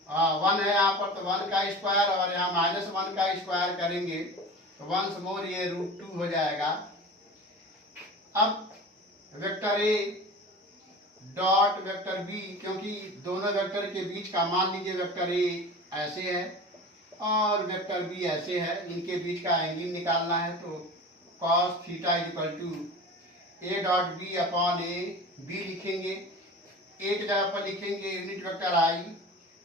1 है यहाँ पर, तो 1 का स्क्वायर, और यहाँ -1 का स्क्वायर करेंगे तो वंस मोर ये √2 हो जाएगा। अब vector A dot vector B, क्योंकि दोनों वेक्टर के बीच का मान लीजिए वेक्टर ए ऐसे है और वेक्टर बी ऐसे है, इनके बीच का एंगल निकालना है, तो cos theta equal to A dot B upon A B लिखेंगे। ए की जगह पर लिखेंगे unit vector I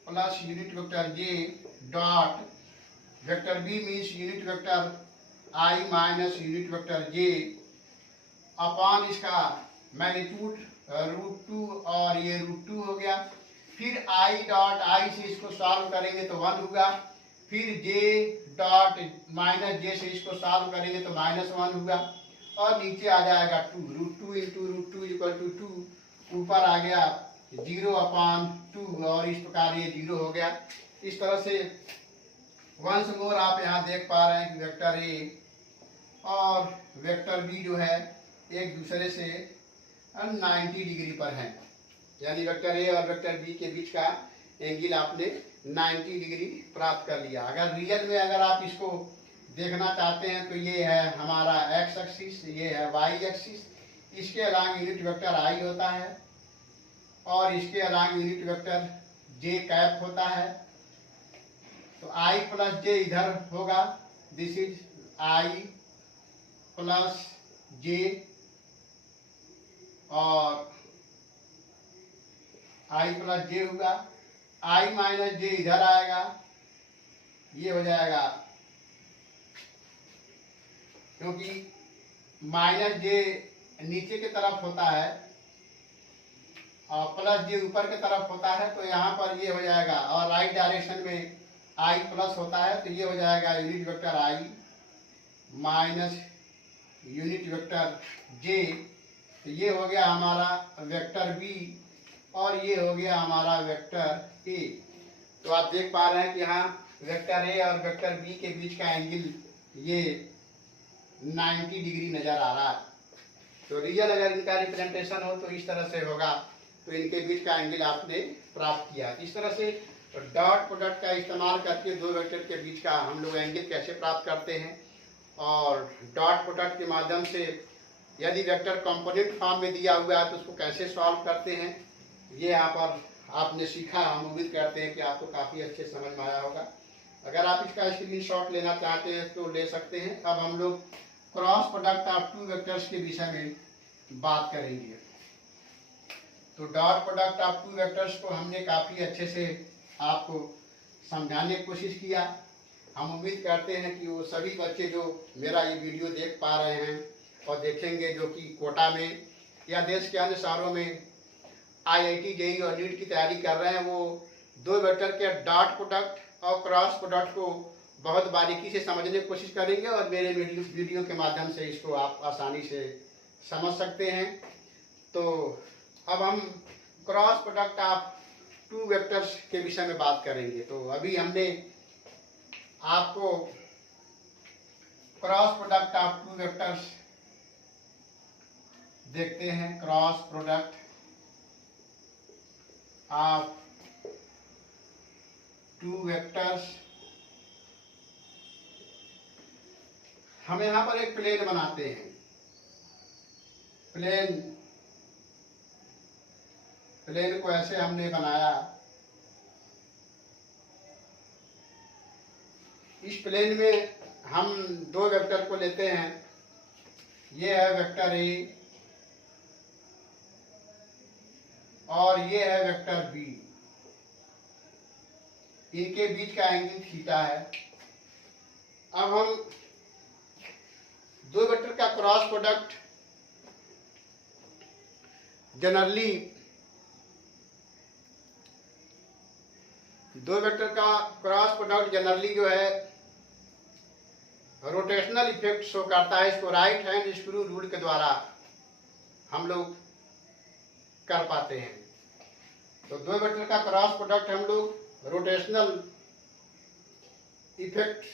plus unit vector J dot vector B means unit vector I minus unit vector J upon इसका मैग्नीट्यूड √2, और ये √2 हो गया। फिर आई डॉट आई से इसको सॉल्व करेंगे तो 1 होगा, फिर जे डॉट माइनस जे से इसको सॉल्व करेंगे तो -1 होगा, और नीचे आ जाएगा 2, √2 इंटू √2 इक्वल टू 2, ऊपर आ गया 0/2, और इस प्रकार ये 0 हो गया। इस तरह से वंस मोर आप यहाँ देख पा रहे हैं कि वेक्टर ए और वेक्टर बी जो है एक दूसरे से 90 डिग्री पर है, यानी वेक्टर ए और वेक्टर बी के बीच का एंगल आपने 90 डिग्री प्राप्त कर लिया। अगर रियल में अगर आप इसको देखना चाहते हैं तो ये है हमारा एक्स एक्सिस, ये है वाई एक्सिस, इसके अलांग यूनिट वेक्टर आई होता है और इसके अलांग यूनिट वेक्टर जे कैप होता है। तो आई प्लस जे इधर होगा, दिस इज आई प्लस जे, और आई प्लस जे होगा, आई माइनस जे इधर आएगा, ये हो जाएगा, क्योंकि माइनस जे नीचे की तरफ होता है और प्लस जी ऊपर की तरफ होता है तो यहाँ पर ये हो जाएगा, और राइट डायरेक्शन में आई प्लस होता है तो ये हो जाएगा unit vector I minus unit vector जे। तो ये हो गया हमारा वेक्टर बी और ये हो गया हमारा वेक्टर ए। तो आप देख पा रहे हैं कि यहाँ वेक्टर ए और वेक्टर बी के बीच का एंगल ये 90 डिग्री नजर आ रहा है। तो रियल अगर इनका रिप्रेजेंटेशन हो तो इस तरह से होगा, तो इनके बीच का एंगल आपने प्राप्त किया। इस तरह से डॉट प्रोडक्ट का इस्तेमाल करके दो वेक्टर के बीच का हम लोग एंगल कैसे प्राप्त करते हैं, और डॉट प्रोडक्ट के माध्यम से यदि वेक्टर कंपोनेंट फॉर्म में दिया हुआ है तो उसको कैसे सॉल्व करते हैं, ये यहाँ पर आपने सीखा। हम उम्मीद करते हैं कि आपको काफ़ी अच्छे समझ में आया होगा। अगर आप इसका स्क्रीनशॉट लेना चाहते हैं तो ले सकते हैं। अब हम लोग cross product of two vectors के विषय में बात करेंगे। तो dot product of two vectors को हमने काफ़ी अच्छे से आपको समझाने की कोशिश किया। हम उम्मीद करते हैं कि वो सभी बच्चे जो मेरा ये वीडियो देख पा रहे हैं और देखेंगे, जो कि कोटा में या देश के अन्य शहरों में IIT जेईई और नीट की तैयारी कर रहे हैं, वो दो वेक्टर के डॉट प्रोडक्ट और क्रॉस प्रोडक्ट को बहुत बारीकी से समझने की कोशिश करेंगे और मेरे वीडियो के माध्यम से इसको आप आसानी से समझ सकते हैं। तो अब हम cross product of two vectors के विषय में बात करेंगे। तो अभी हमने आपको cross product of two vectors देखते हैं। Cross product of two vectors, हम यहाँ पर एक प्लेन बनाते हैं। प्लेन को ऐसे हमने बनाया। इस प्लेन में हम दो वेक्टर को लेते हैं। ये है वेक्टर ए और ये है वेक्टर बी। इनके बीच का एंगल थीटा है। अब हम दो वेक्टर का क्रॉस प्रोडक्ट जनरली जो है रोटेशनल इफेक्ट शो करता है। इसको राइट हैंड स्क्रू रूल के द्वारा हम लोग कर पाते हैं। तो दो वेक्टर का क्रॉस प्रोडक्ट हम लोग रोटेशनल इफेक्ट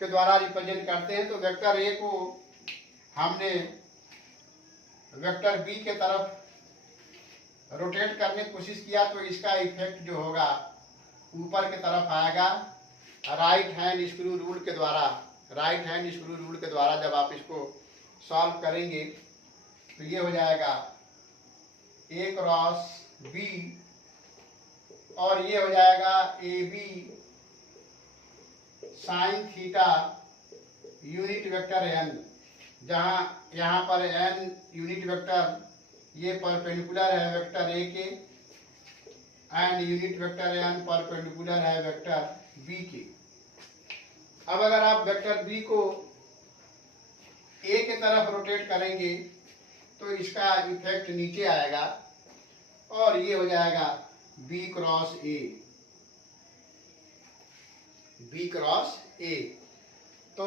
के द्वारा रिप्रेजेंट करते हैं। तो वेक्टर ए को हमने वेक्टर बी के तरफ रोटेट करने की कोशिश किया तो इसका इफेक्ट जो होगा ऊपर की तरफ आएगा। राइट हैंड स्क्रू रूल के द्वारा जब आप इसको सॉल्व करेंगे तो ये हो जाएगा ए क्रॉस बी और ये हो जाएगा A B sine theta unit vector N, जहाँ यहाँ पर एन यूनिट वेक्टर ये परपेंडिकुलर है वेक्टर ए के and unit vector N perpendicular है वेक्टर बी के। अब अगर आप वेक्टर बी को ए के तरफ रोटेट करेंगे तो इसका इफेक्ट नीचे आएगा और ये हो जाएगा बी क्रॉस ए। तो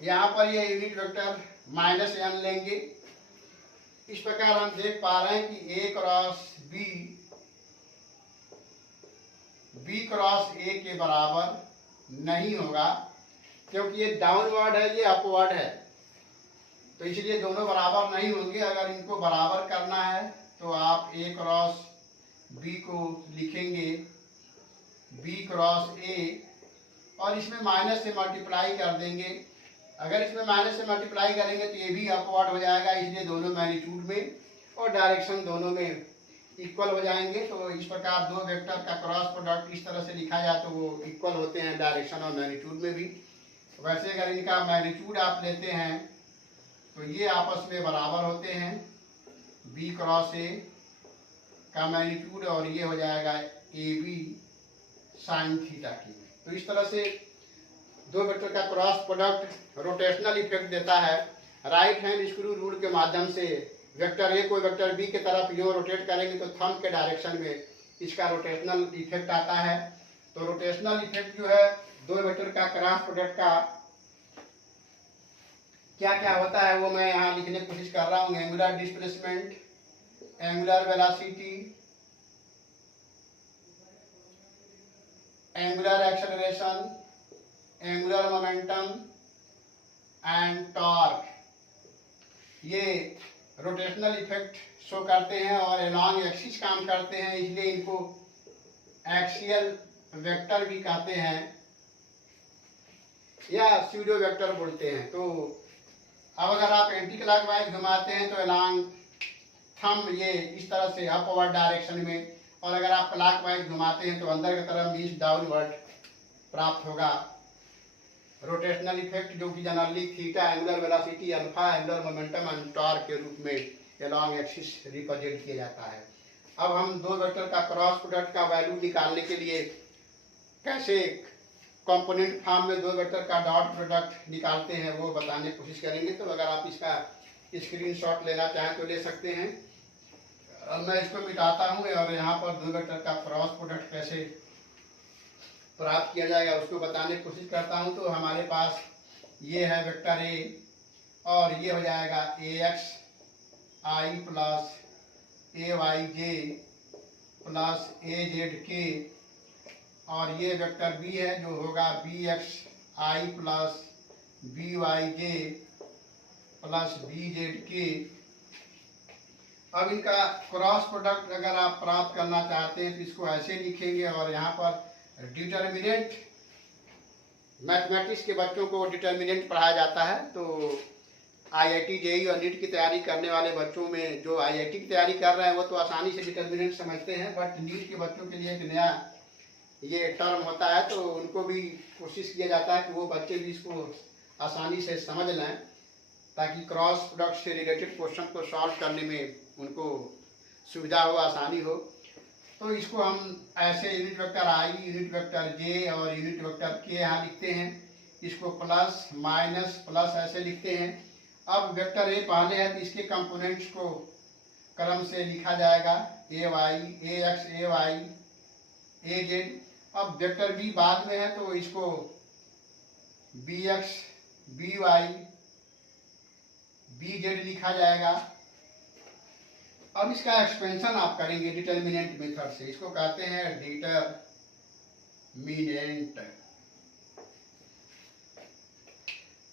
यहाँ पर ये यूनिट वेक्टर माइनस एन लेंगे। इस प्रकार हम देख पा रहे हैं कि ए क्रॉस बी क्रॉस ए के बराबर नहीं होगा, क्योंकि ये डाउनवर्ड है, ये अपवर्ड है, तो इसलिए दोनों बराबर नहीं होंगे। अगर इनको बराबर करना है तो आप ए क्रॉस बी को लिखेंगे बी क्रॉस ए और इसमें माइनस से मल्टीप्लाई कर देंगे। अगर इसमें माइनस से मल्टीप्लाई करेंगे तो ये भी अपवर्ड हो जाएगा, इसलिए दोनों मैग्नीट्यूड में और डायरेक्शन दोनों में इक्वल हो जाएंगे। तो इस प्रकार दो वेक्टर का क्रॉस प्रोडक्ट इस तरह से लिखा जाए तो वो इक्वल होते हैं डायरेक्शन और मैग्नीट्यूड में भी। वैसे अगर इनका मैग्नीट्यूड आप लेते हैं तो ये आपस में बराबर होते हैं, बी क्रॉस ए का मैग्नीट्यूड और ये हो जाएगा ए बी साइन थीटा की। तो इस तरह से दो वेक्टर का क्रॉस प्रोडक्ट रोटेशनल इफेक्ट देता है। राइट हैंड स्क्रू रूल के माध्यम से वेक्टर ए को वेक्टर बी की तरफ यो रोटेट करेंगे तो थंब के डायरेक्शन में इसका रोटेशनल इफेक्ट आता है। तो रोटेशनल इफेक्ट जो है दो वेक्टर का क्रॉस प्रोडक्ट का क्या क्या होता है वो मैं यहाँ लिखने की कोशिश कर रहा हूँ। Angular displacement, angular velocity, angular acceleration, angular momentum and torque, ये रोटेशनल इफेक्ट शो करते हैं और अलॉन्ग एक्सिस काम करते हैं, इसलिए इनको एक्सियल वेक्टर भी कहते हैं या स्यूडो वेक्टर बोलते हैं। तो अब अगर आप एंटी क्लॉकवाइज घुमाते हैं तो अलॉन्ग थंब ये इस तरह से अपवर्ड डायरेक्शन में, और अगर आप क्लॉकवाइज घुमाते हैं तो अंदर की तरफ मीन्स डाउनवर्ड प्राप्त होगा। रोटेशनल इफेक्ट जो कि generally theta, angular velocity, alpha, angular momentum and torque के रूप में अलॉन्ग एक्सिस रिप्रेजेंट किया जाता है। अब हम दो वेक्टर का क्रॉस प्रोडक्ट का वैल्यू निकालने के लिए कैसे कंपोनेंट फॉर्म में दो वेक्टर का डॉट प्रोडक्ट निकालते हैं वो बताने की कोशिश करेंगे। तो अगर आप इसका स्क्रीनशॉट लेना चाहें तो ले सकते हैं। मैं इसको मिटाता हूँ और यहाँ पर दो वेक्टर का क्रॉस प्रोडक्ट कैसे प्राप्त किया जाएगा उसको बताने की कोशिश करता हूँ। तो हमारे पास ये है वेक्टर ए और ये हो जाएगा A X I plus A Y J plus A Z के, और ये वेक्टर बी है जो होगा बी एक्स आई प्लस बी वाई जे प्लस बी जेड के। अब इनका क्रॉस प्रोडक्ट अगर आप प्राप्त करना चाहते हैं तो इसको ऐसे लिखेंगे, और यहाँ पर डिटर्मिनेंट, मैथमेटिक्स के बच्चों को डिटर्मिनेंट पढ़ाया जाता है। तो आईआईटी, जेईई और नीट की तैयारी करने वाले बच्चों में जो आईआईटी की तैयारी कर रहे हैं वो तो आसानी से डिटर्मिनेंट समझते हैं, बट नीट के बच्चों के लिए एक नया ये टर्म होता है तो उनको भी कोशिश किया जाता है कि वो बच्चे भी इसको आसानी से समझ लें ताकि क्रॉस प्रोडक्ट से रिलेटेड क्वेश्चन को सॉल्व करने में उनको सुविधा हो, आसानी हो। तो इसको हम ऐसे यूनिट वेक्टर आई, यूनिट वेक्टर जे और यूनिट वेक्टर के यहाँ लिखते हैं। इसको प्लस माइनस प्लस ऐसे लिखते हैं। अब वेक्टर ए पहले है तो इसके कंपोनेंट्स को क्रम से लिखा जाएगा, A Y, A X, A Y, A Z. अब वेक्टर बी बाद में है तो इसको B X, B Y, B Z लिखा जाएगा। अब इसका एक्सपेंशन आप करेंगे डिटर्मिनेंट मेथड से, इसको कहते हैं डिटर्मिनेंट।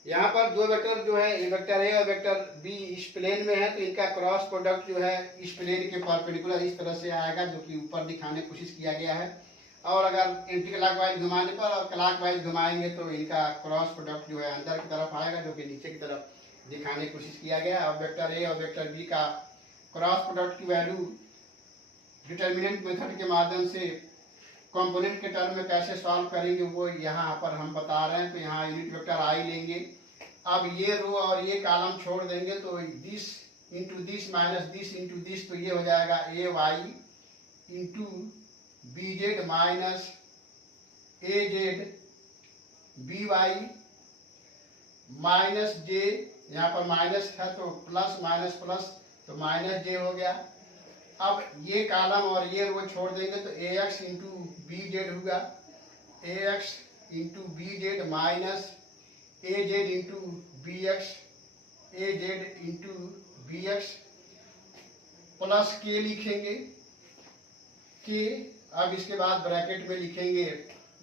यहाँ पर दो वेक्टर जो है वेक्टर ए और वेक्टर बी इस प्लेन में है तो इनका क्रॉस प्रोडक्ट जो है इस प्लेन के परपेंडिकुलर इस तरह से आएगा जो कि ऊपर दिखाने की कोशिश किया गया है। और अगर एंटी क्लॉकवाइज घुमाने पर और क्लॉकवाइज घुमाएंगे तो इनका क्रॉस प्रोडक्ट जो है अंदर की तरफ आएगा जो कि नीचे की तरफ दिखाने की कोशिश किया गया है। और वेक्टर ए और वेक्टर बी का क्रॉस प्रोडक्ट की वैल्यू डिटर्मिनेंट मेथड के माध्यम से कंपोनेंट के टर्म में कैसे सॉल्व करेंगे वो यहाँ पर हम बता रहे हैं। तो यहाँ यूनिट वेक्टर आई लेंगे। अब ये रो और ये कॉलम छोड़ देंगे तो this into this minus this into this, तो ये हो जाएगा A Y into B Z minus A Z B Y minus J, यहाँ पर माइनस है तो प्लस माइनस प्लस तो माइनस जे हो गया। अब ये कॉलम और ये रो छोड़ देंगे तो A X into B Z होगा, A X into B Z minus A Z into B X, A Z into B X plus K लिखेंगे के। अब इसके बाद ब्रैकेट में लिखेंगे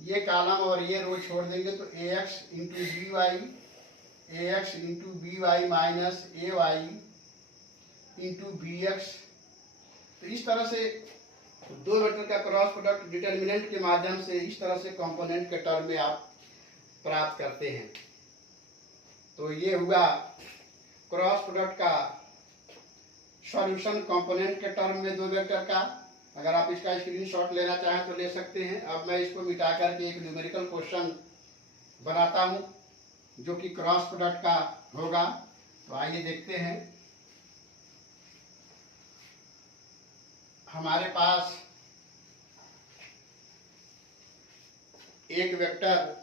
ये कॉलम और ये रो छोड़ देंगे तो A X into B Y, A X into B Y minus A Y into B X. तो इस तरह से दो वेक्टर का क्रॉस प्रोडक्ट डिटर्मिनेंट के माध्यम से इस तरह से कंपोनेंट के टर्म में आप प्राप्त करते हैं। तो ये हुआ क्रॉस प्रोडक्ट का सॉल्यूशन कंपोनेंट के टर्म में दो वेक्टर का। अगर आप इसका स्क्रीनशॉट लेना चाहें तो ले सकते हैं। अब मैं इसको मिटा करके एक न्यूमेरिकल क्वेश्चन बनाता हूं जो कि क्रॉस प्रोडक्ट का होगा। तो आइए देखते हैं। हमारे पास एक वेक्टर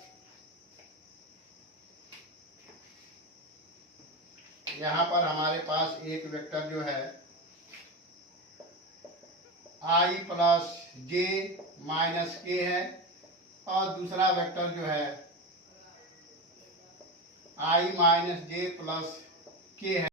यहाँ पर हमारे पास एक वेक्टर जो है i प्लस जे माइनस के है और दूसरा वेक्टर जो है i माइनस जे प्लस के है।